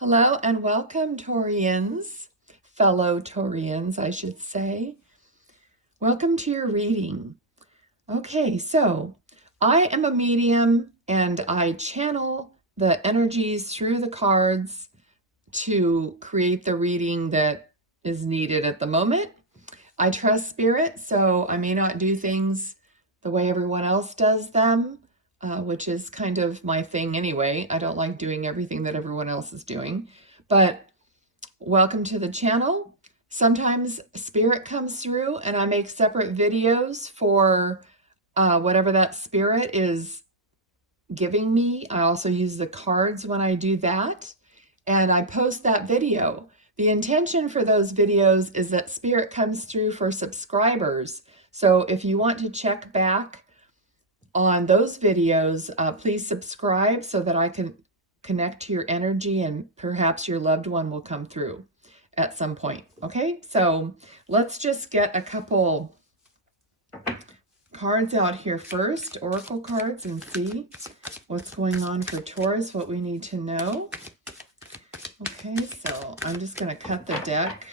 Hello and welcome, Taurians, fellow Taurians, I should say. Welcome to your reading. Okay, so I am a medium and I channel the energies through the cards to create the reading that is needed at the moment. I trust spirit, so I may not do things the way everyone else does them, which is kind of my thing anyway. I don't like doing everything that everyone else is doing, but welcome to the channel. Sometimes spirit comes through and I make separate videos for whatever that spirit is giving me. I also use the cards when I do that, and I post that video. The intention for those videos is that spirit comes through for subscribers. So if you want to check back on those videos, please subscribe so that I can connect to your energy and perhaps your loved one will come through at some point. Okay, so let's just get a couple cards out here first, oracle cards, and see what's going on for Taurus, what we need to know. Okay, so I'm just going to cut the deck.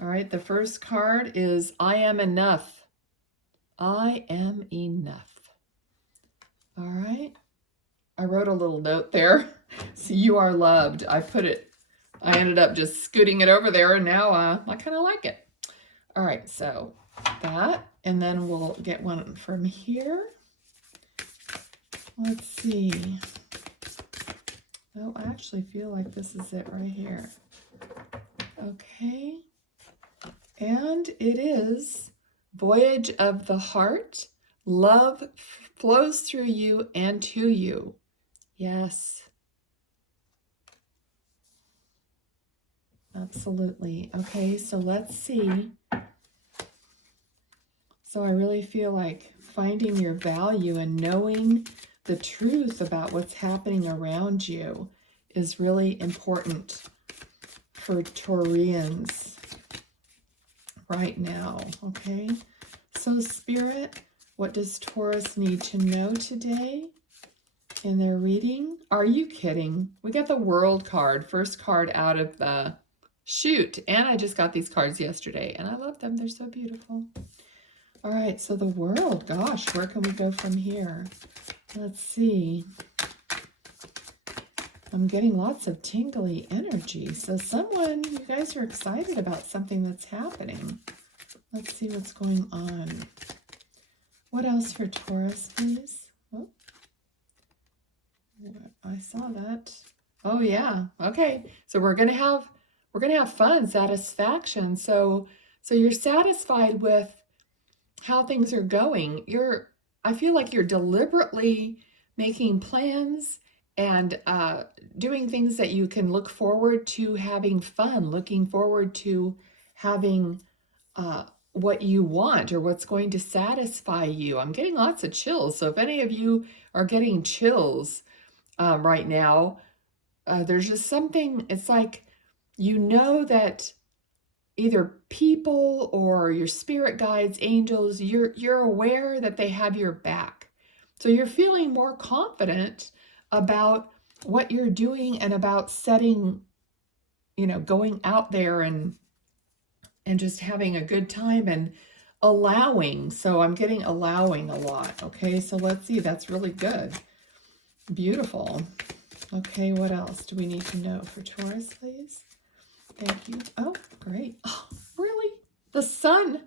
All right, the first card is I am enough. I am enough. All right. I wrote a little note there. So you are loved. I ended up just scooting it over there, and now I kind of like it. All right, so that, and then we'll get one from here. Let's see. Oh, I actually feel like this is it right here. Okay. And it is Voyage of the Heart. Love flows through you and to you. Yes. Absolutely. Okay, so let's see. So I really feel like finding your value and knowing the truth about what's happening around you is really important for Taurians right now. Okay, so Spirit, what does Taurus need to know today in their reading? Are you kidding? We got the World card, first card out of the chute, and I just got these cards yesterday and I love them. They're so beautiful. All right, so the World, gosh, where can we go from here? Let's see. I'm getting lots of tingly energy. So you guys are excited about something that's happening. Let's see what's going on. What else for Taurus, please? Oh, I saw that. Oh yeah. Okay. So we're gonna have fun, satisfaction. So you're satisfied with how things are going. I feel like you're deliberately making plans and doing things that you can look forward to having fun, looking forward to having what you want or what's going to satisfy you. I'm getting lots of chills. So if any of you are getting chills right now, there's just something, it's like, you know that either people or your spirit guides, angels, you're aware that they have your back. So you're feeling more confident about what you're doing and about setting, going out there and just having a good time and allowing. So I'm getting allowing a lot. Okay, so let's see. That's really good. Beautiful. Okay, what else do we need to know for Taurus, please? Thank you. Oh, great. Oh, really? The sun.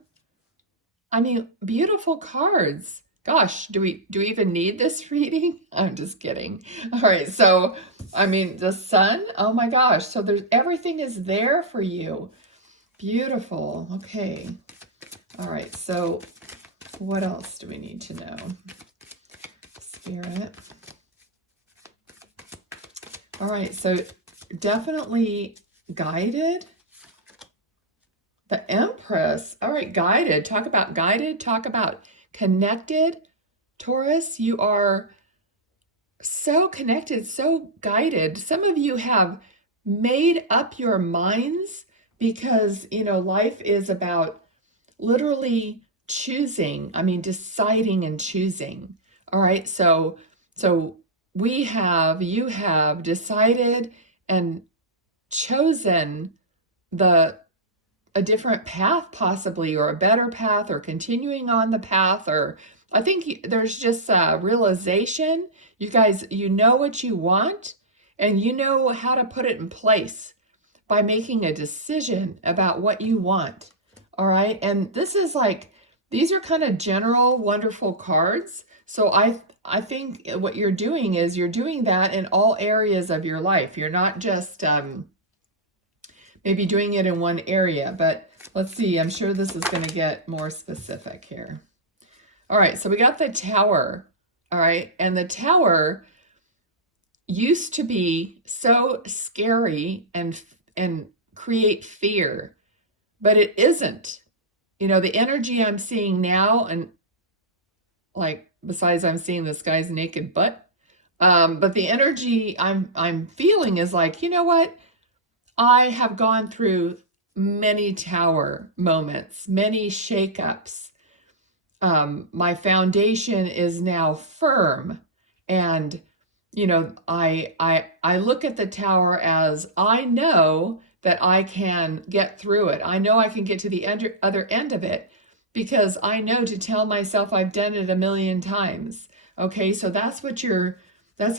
I mean, beautiful cards. Gosh, do we even need this reading? I'm just kidding. All right, so I mean, the sun. Oh my gosh. So everything is there for you. Beautiful. Okay. All right. So what else do we need to know? Spirit. All right. So definitely guided. The Empress. All right, guided. Talk about guided. Talk about connected. Taurus, you are so connected, so guided. Some of you have made up your minds because, life is about literally choosing. I mean, deciding and choosing. All right, so you have decided and chosen a different path possibly, or a better path, or continuing on the path, or I think there's just a realization. You guys, you know what you want, and you know how to put it in place by making a decision about what you want. All right. And this is like, these are kind of general, wonderful cards. So I think what you're doing is you're doing that in all areas of your life. You're not just maybe doing it in one area, but let's see. I'm sure this is going to get more specific here. All right. So we got the Tower. All right. And the Tower used to be so scary and create fear, but it isn't. You know, the energy I'm seeing now, and like, besides I'm seeing this guy's naked butt, but the energy I'm feeling is like, you know what? I have gone through many Tower moments, many shakeups. My foundation is now firm, and you know, I look at the Tower as, I know that I can get through it. I know I can get to the other end of it, because I know to tell myself I've done it a million times. Okay, so that's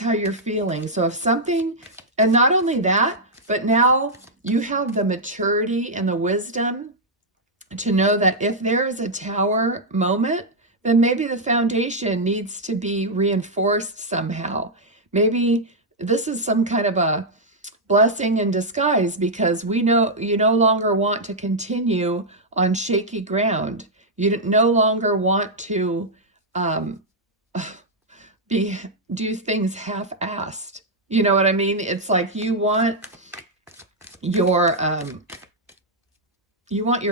how you're feeling. So if something, and not only that, but now you have the maturity and the wisdom to know that if there is a Tower moment, then maybe the foundation needs to be reinforced somehow. Maybe this is some kind of a blessing in disguise, because we know you no longer want to continue on shaky ground. You no longer want to do things half-assed. You know what I mean? It's like you want your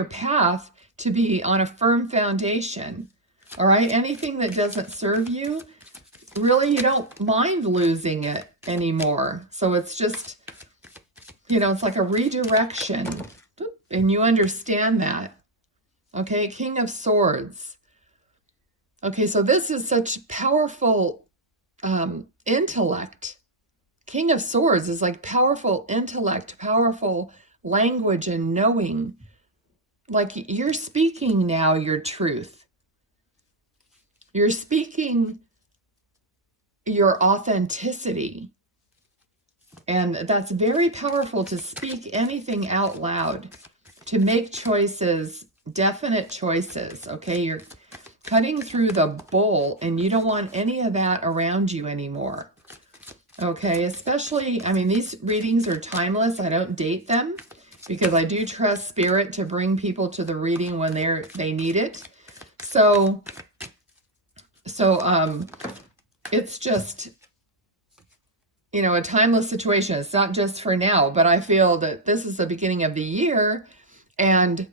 path to be on a firm foundation. All right? Anything that doesn't serve you, really, you don't mind losing it anymore. So it's just, you know, it's like a redirection, and you understand that. Okay, King of Swords. Okay, so this is such powerful intellect. King of Swords is like powerful intellect, powerful language and knowing. Like, you're speaking now your truth. You're speaking your authenticity. And that's very powerful, to speak anything out loud, to make choices, definite choices. Okay, you're cutting through the bull, and you don't want any of that around you anymore. Okay, especially, I mean, these readings are timeless. I don't date them, because I do trust Spirit to bring people to the reading when they need it. So it's just, you know, a timeless situation. It's not just for now, but I feel that this is the beginning of the year, and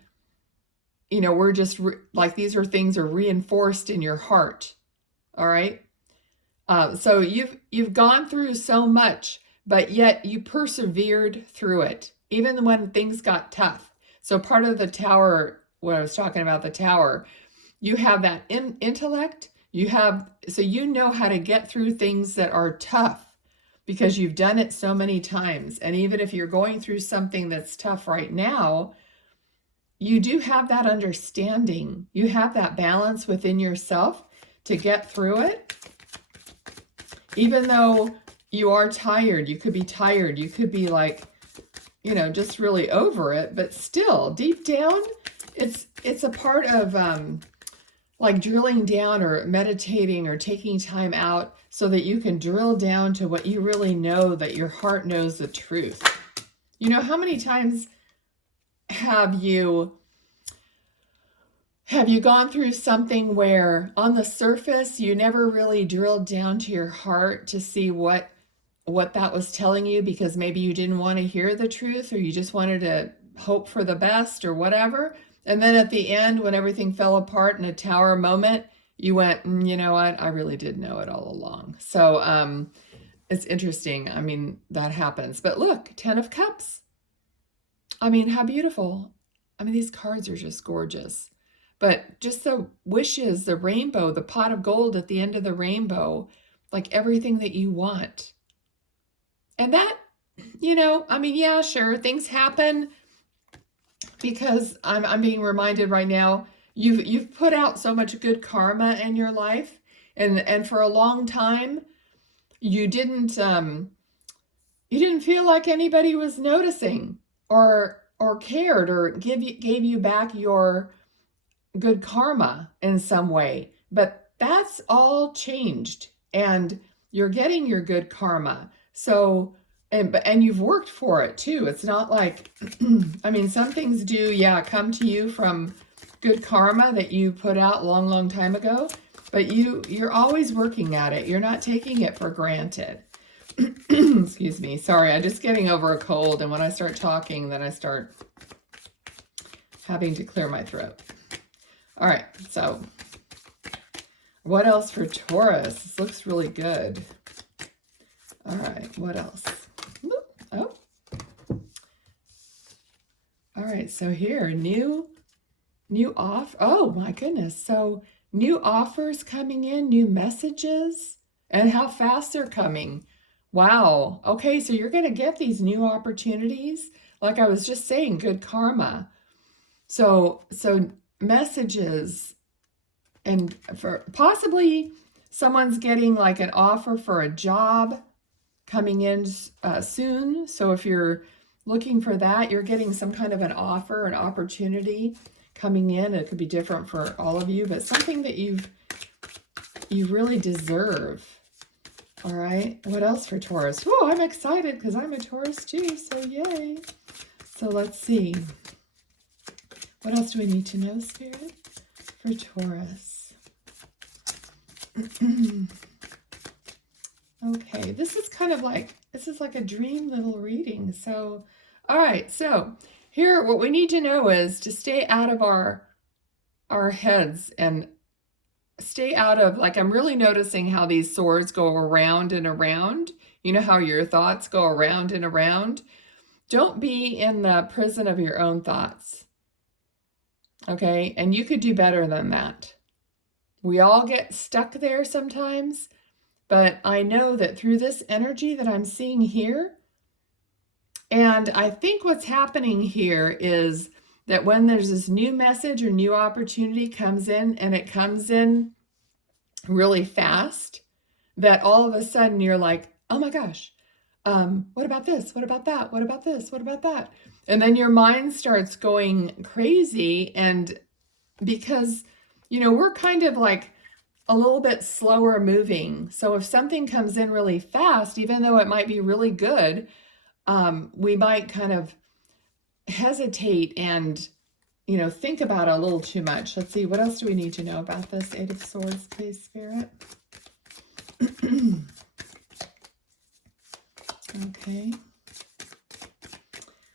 you know, we're just like, these are things are reinforced in your heart. All right. So you've gone through so much, but yet you persevered through it, even when things got tough. So part of the Tower, when I was talking about the Tower, you have that intellect. So you know how to get through things that are tough, because you've done it so many times. And even if you're going through something that's tough right now, you do have that understanding. You have that balance within yourself to get through it. Even though you are tired, you could be tired, you could be like, you know, just really over it, but still deep down, it's a part of like drilling down or meditating or taking time out so that you can drill down to what you really know, that your heart knows the truth. You know, how many times have you gone through something where on the surface you never really drilled down to your heart to see what that was telling you, because maybe you didn't want to hear the truth, or you just wanted to hope for the best or whatever, and then at the end, when everything fell apart in a Tower moment, you went, you know what, I really did know it all along. So it's interesting. I mean, that happens. But look, 10 of Cups. I mean, how beautiful. I mean, these cards are just gorgeous. But just the wishes, the rainbow, the pot of gold at the end of the rainbow, like everything that you want. And that, I mean, yeah, sure, things happen because I'm being reminded right now, you've put out so much good karma in your life, and for a long time you didn't feel like anybody was noticing or cared or gave you back your good karma in some way. But that's all changed, and you're getting your good karma. So, and you've worked for it too. It's not like, I mean, some things do, yeah, come to you from good karma that you put out long time ago, but you're always working at it. You're not taking it for granted. Excuse me. Sorry, I'm just getting over a cold, and when I start talking, then I start having to clear my throat. All right, so what else for Taurus? This looks really good. All right, what else? Oh. All right, so here, new offer. Oh my goodness. So new offers coming in, new messages, and how fast they're coming. Wow. Okay, so you're going to get these new opportunities. Like I was just saying, good karma. So messages, and for possibly someone's getting like an offer for a job coming in soon. So if you're looking for that, you're getting some kind of an offer, an opportunity coming in. It could be different for all of you, but something that you really deserve. All right, what else for Taurus? Oh, I'm excited because I'm a Taurus too, so yay. So let's see. What else do we need to know, Spirit, for Taurus? Okay, this is like a dream little reading. So, all right, so here, what we need to know is to stay out of our heads and stay out of, like, I'm really noticing how these swords go around and around. You know how your thoughts go around and around? Don't be in the prison of your own thoughts. Okay, and you could do better than that. We all get stuck there sometimes, but I know that through this energy that I'm seeing here, and I think what's happening here is that when there's this new message or new opportunity comes in, and it comes in really fast, that all of a sudden you're like, oh my gosh, what about this? What about that? What about this? What about that? And then your mind starts going crazy, and because, we're kind of like a little bit slower moving. So if something comes in really fast, even though it might be really good, we might kind of hesitate and, think about it a little too much. Let's see, what else do we need to know about this? Eight of Swords, please, Spirit. Okay.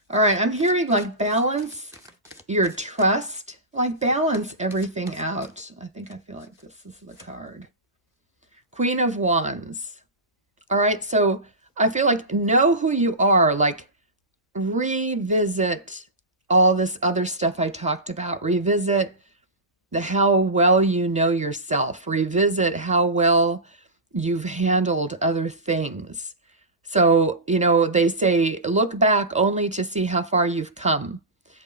All right, I'm hearing like balance your trust, like balance everything out. I feel like this is the card. Queen of Wands. All right, so I feel like know who you are, like revisit all this other stuff I talked about. Revisit how well you know yourself. Revisit how well you've handled other things. So, they say, look back only to see how far you've come.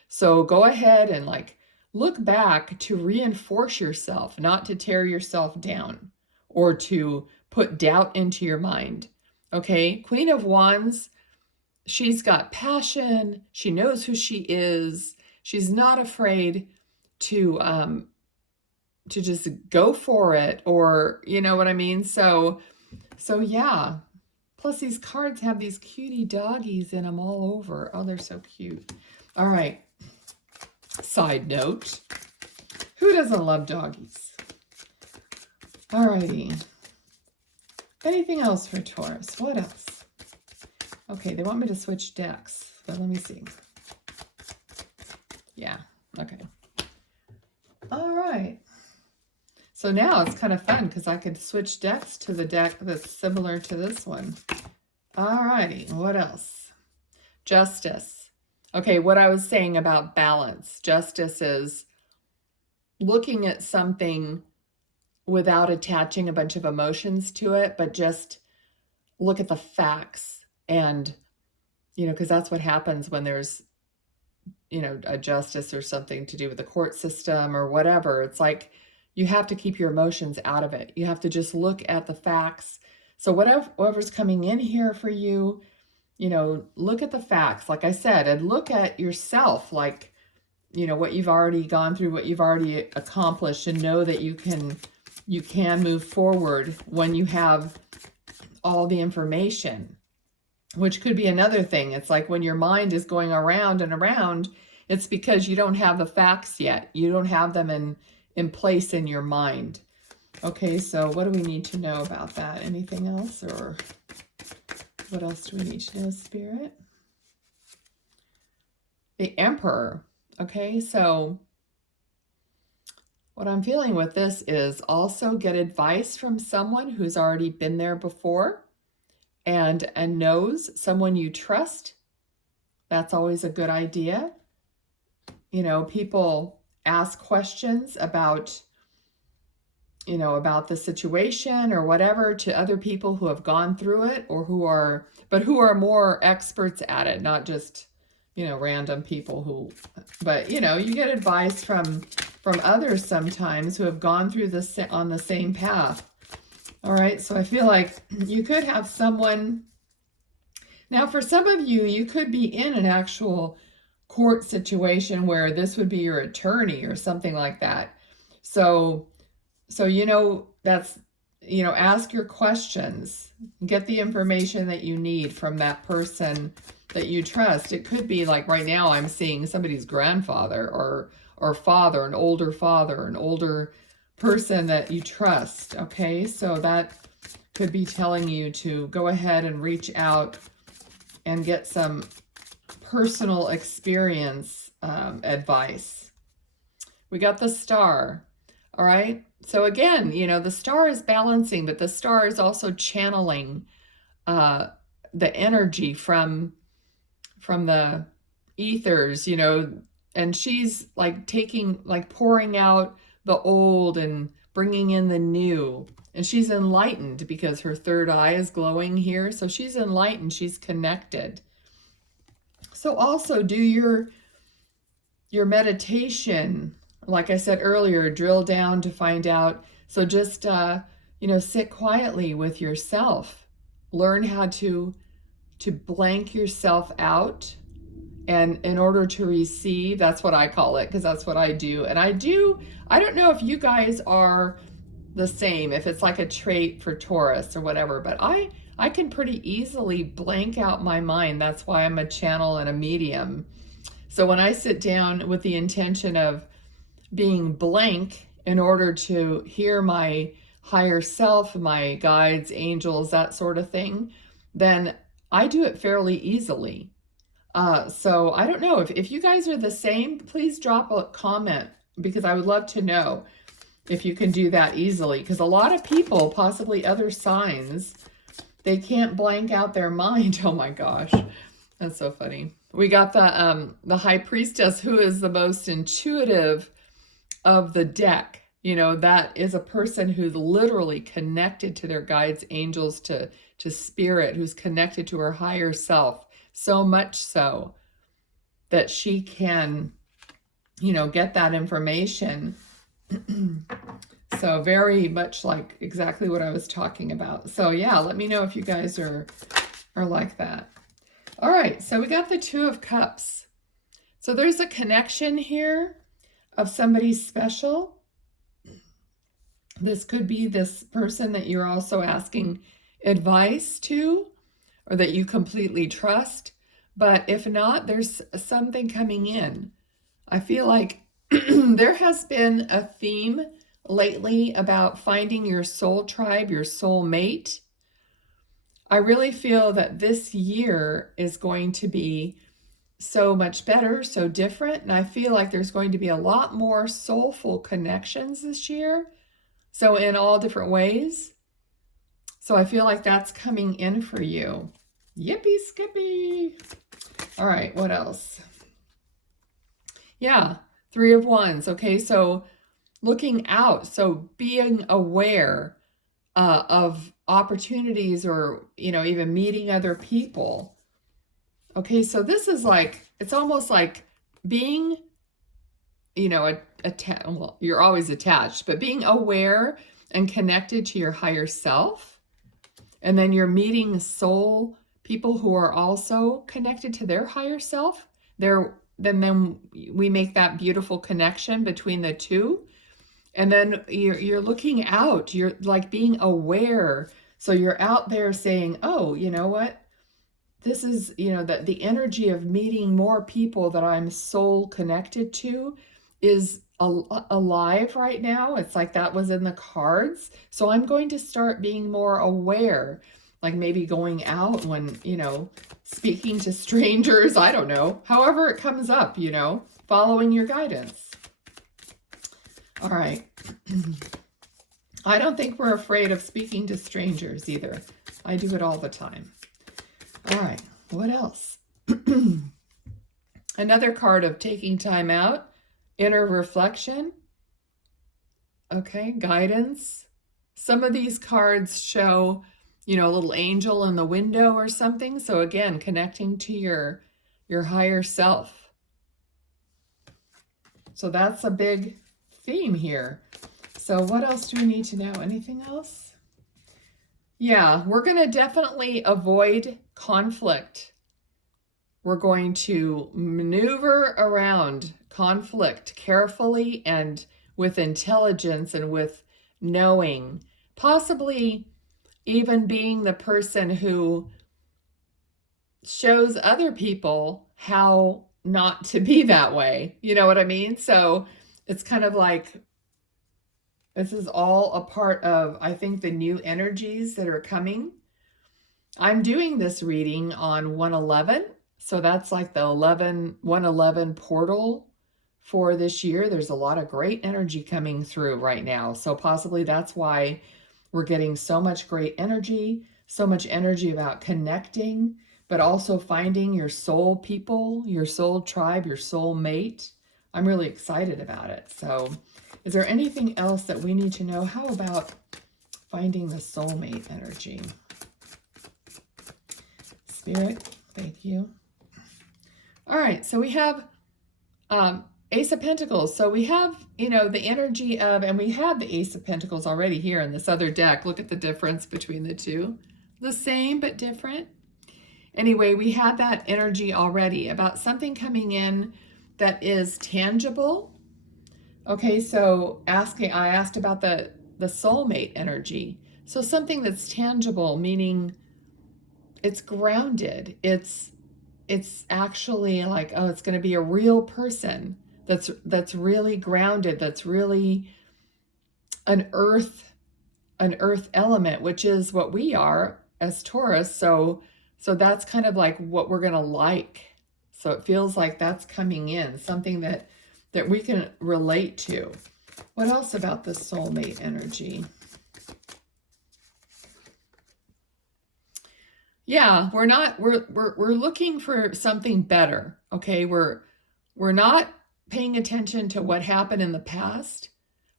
So go ahead and like look back to reinforce yourself, not to tear yourself down or to put doubt into your mind. Okay, Queen of Wands, she's got passion. She knows who she is. She's not afraid to just go for it, or you know what I mean? So yeah. Plus these cards have these cutie doggies in them all over. Oh, they're so cute. All right. Side note. Who doesn't love doggies? All righty. Anything else for Taurus? What else? Okay, they want me to switch decks, but let me see. Yeah, okay. All right. So now it's kind of fun because I could switch decks to the deck that's similar to this one. All righty, what else? Justice. Okay, what I was saying about balance. Justice is looking at something without attaching a bunch of emotions to it, but just look at the facts. And, because that's what happens when there's, a justice or something to do with the court system or whatever. It's like you have to keep your emotions out of it. You have to just look at the facts. So whatever's coming in here for you, look at the facts, like I said, and look at yourself, like, what you've already gone through, what you've already accomplished, and know that you can move forward when you have all the information, which could be another thing. It's like when your mind is going around and around, it's because you don't have the facts yet. You don't have them in place in your mind. Okay, so what do we need to know about that? Anything else, or what else do we need to know, Spirit? The Emperor. Okay, so what I'm feeling with this is also get advice from someone who's already been there before and knows, someone you trust. That's always a good idea. People ask questions about, about the situation or whatever to other people who have gone through it, or who are more experts at it, not just, random people but you get advice from others sometimes who have gone through this on the same path. All right, so I feel like you could have someone. Now, for some of you, you could be in an actual court situation where this would be your attorney or something like that. So that's, ask your questions, get the information that you need from that person that you trust. It could be like right now I'm seeing somebody's grandfather or father, an older person that you trust. Okay, so that could be telling you to go ahead and reach out and get some personal experience advice. We got the Star. All right, so again, the Star is balancing, but the Star is also channeling the energy from the ethers, and she's like pouring out the old and bringing in the new. And she's enlightened because her third eye is glowing here. So she's enlightened, she's connected. So also do your meditation. Like I said earlier, drill down to find out. So just, sit quietly with yourself. Learn how to blank yourself out. And in order to receive, that's what I call it, because that's what I do. And I don't know if you guys are the same, if it's like a trait for Taurus or whatever, but I can pretty easily blank out my mind. That's why I'm a channel and a medium. So when I sit down with the intention of being blank in order to hear my higher self, my guides, angels, that sort of thing, then I do it fairly easily. So I don't know if you guys are the same. Please drop a comment, because I would love to know if you can do that easily, because a lot of people, possibly other signs, they can't blank out their mind. Oh my gosh, that's so funny. We got the High Priestess, who is the most intuitive of the deck. That is a person who's literally connected to their guides, angels, to spirit, who's connected to her higher self. So much so that she can, get that information. So very much like exactly what I was talking about. So yeah, let me know if you guys are like that. All right, so we got the Two of Cups. So there's a connection here of somebody special. This could be this person that you're also asking advice to, or that you completely trust. But if not, there's something coming in. I feel like there has been a theme lately about finding your soul tribe, your soul mate. I really feel that this year is going to be so much better, so different. And I feel like there's going to be a lot more soulful connections this year. So in all different ways. So I feel like that's coming in for you. Yippee skippy. All right, what else? Yeah, Three of Wands. Okay, so looking out. So being aware of opportunities, or, even meeting other people. Okay, so this is like, it's almost like being, well, you're always attached, but being aware and connected to your higher self. And then you're meeting soul people who are also connected to their higher self. Then we make that beautiful connection between the two. And then you're looking out, you're like being aware. So you're out there saying, oh, you know what? This is, the energy of meeting more people that I'm soul connected to is alive right now. It's like that was in the cards. So I'm going to start being more aware, like maybe going out when, speaking to strangers, I don't know, however it comes up, following your guidance. All right. I don't think we're afraid of speaking to strangers either. I do it all the time. All right, what else? Another card of taking time out, inner reflection. Okay, guidance. Some of these cards show, a little angel in the window or something. So again, connecting to your higher self. So that's a big theme here. So what else do we need to know? Anything else? Yeah, we're going to definitely avoid conflict. We're going to maneuver around conflict carefully and with intelligence and with knowing, possibly even being the person who shows other people how not to be that way. You know what I mean? So it's kind of like, this is all a part of, I think, the new energies that are coming. I'm doing this reading on 111. So that's like the 111 portal for this year. There's a lot of great energy coming through right now. So possibly that's why we're getting so much great energy, so much energy about connecting, but also finding your soul people, your soul tribe, your soul mate. I'm really excited about it. So is there anything else that we need to know? How about finding the soulmate energy? Spirit, thank you. All right, so we have Ace of Pentacles. So we have, the energy of, and we had the Ace of Pentacles already here in this other deck. Look at the difference between the two. The same, but different. Anyway, we had that energy already about something coming in that is tangible. Okay, so I asked about the soulmate energy. So something that's tangible, meaning it's grounded. It's actually like, oh, it's going to be a real person that's really grounded, that's really an earth element, which is what we are as Taurus. So that's kind of like what we're going to like. So it feels like that's coming in, something that we can relate to. What else about the soulmate energy? Yeah, we're looking for something better. Okay, we're not paying attention to what happened in the past.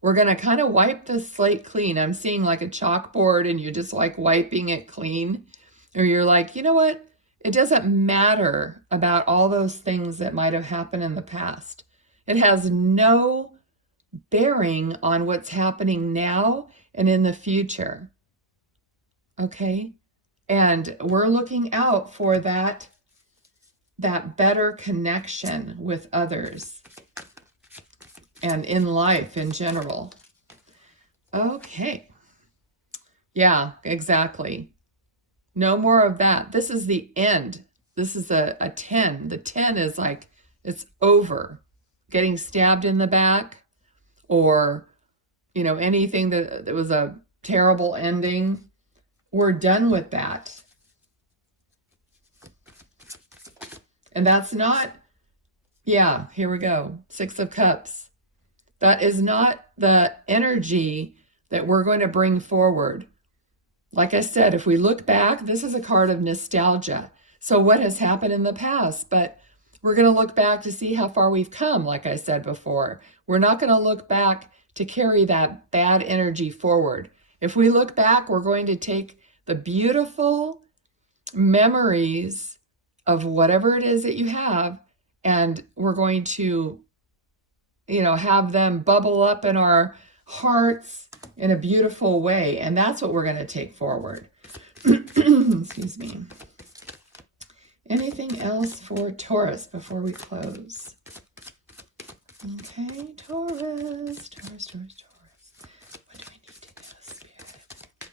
We're going to kind of wipe the slate clean. I'm seeing like a chalkboard and you're just like wiping it clean. Or you're like, you know what? It doesn't matter about all those things that might have happened in the past. It has no bearing on what's happening now and in the future. Okay? And we're looking out for that better connection with others and in life in general. Okay. Yeah, exactly. No more of that. This is the end. This is a 10. The 10 is like, it's over. Getting stabbed in the back, or, anything that was a terrible ending. We're done with that. And that's not, yeah, here we go. 6 of Cups. That is not the energy that we're going to bring forward. Like I said, if we look back, this is a card of nostalgia. So what has happened in the past? But we're going to look back to see how far we've come, like I said before. We're not going to look back to carry that bad energy forward. If we look back, we're going to take the beautiful memories of whatever it is that you have, and we're going to, have them bubble up in our hearts in a beautiful way. And that's what we're going to take forward. Excuse me. Anything else for Taurus before we close? Okay, Taurus. What do we need to know, Spirit?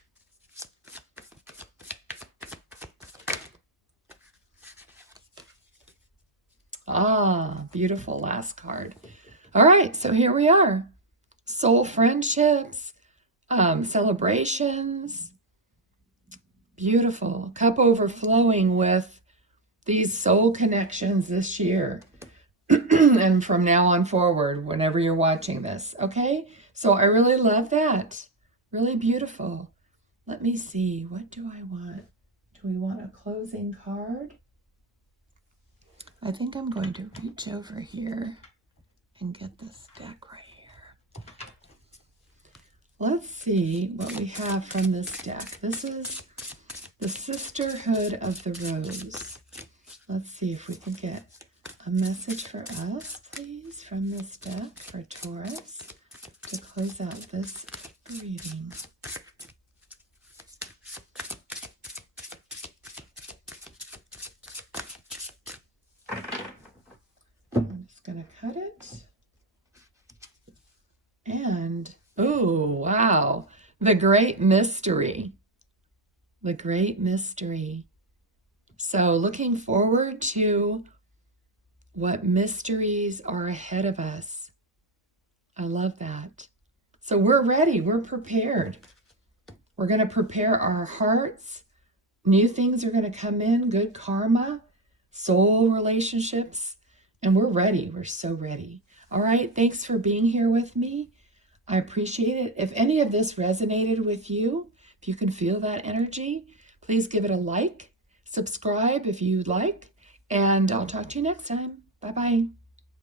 Ah, beautiful last card. All right, so here we are. Soul friendships, celebrations. Beautiful. Cup overflowing with these soul connections this year. And from now on forward, whenever you're watching this. Okay? So I really love that. Really beautiful. Let me see. What do I want? Do we want a closing card? I think I'm going to reach over here and get this deck right here. Let's see what we have from this deck. This is the Sisterhood of the Rose. Let's see if we can get a message for us, please, from this deck for Taurus to close out this reading. I'm just going to cut it. And, oh, wow, the Great Mystery. The Great Mystery. So looking forward to what mysteries are ahead of us. I love that. So we're ready. We're prepared. We're going to prepare our hearts. New things are going to come in. Good karma, soul relationships. And we're ready. We're so ready. All right. Thanks for being here with me. I appreciate it. If any of this resonated with you, if you can feel that energy, please give it a like. Subscribe if you'd like. And I'll talk to you next time. Bye-bye.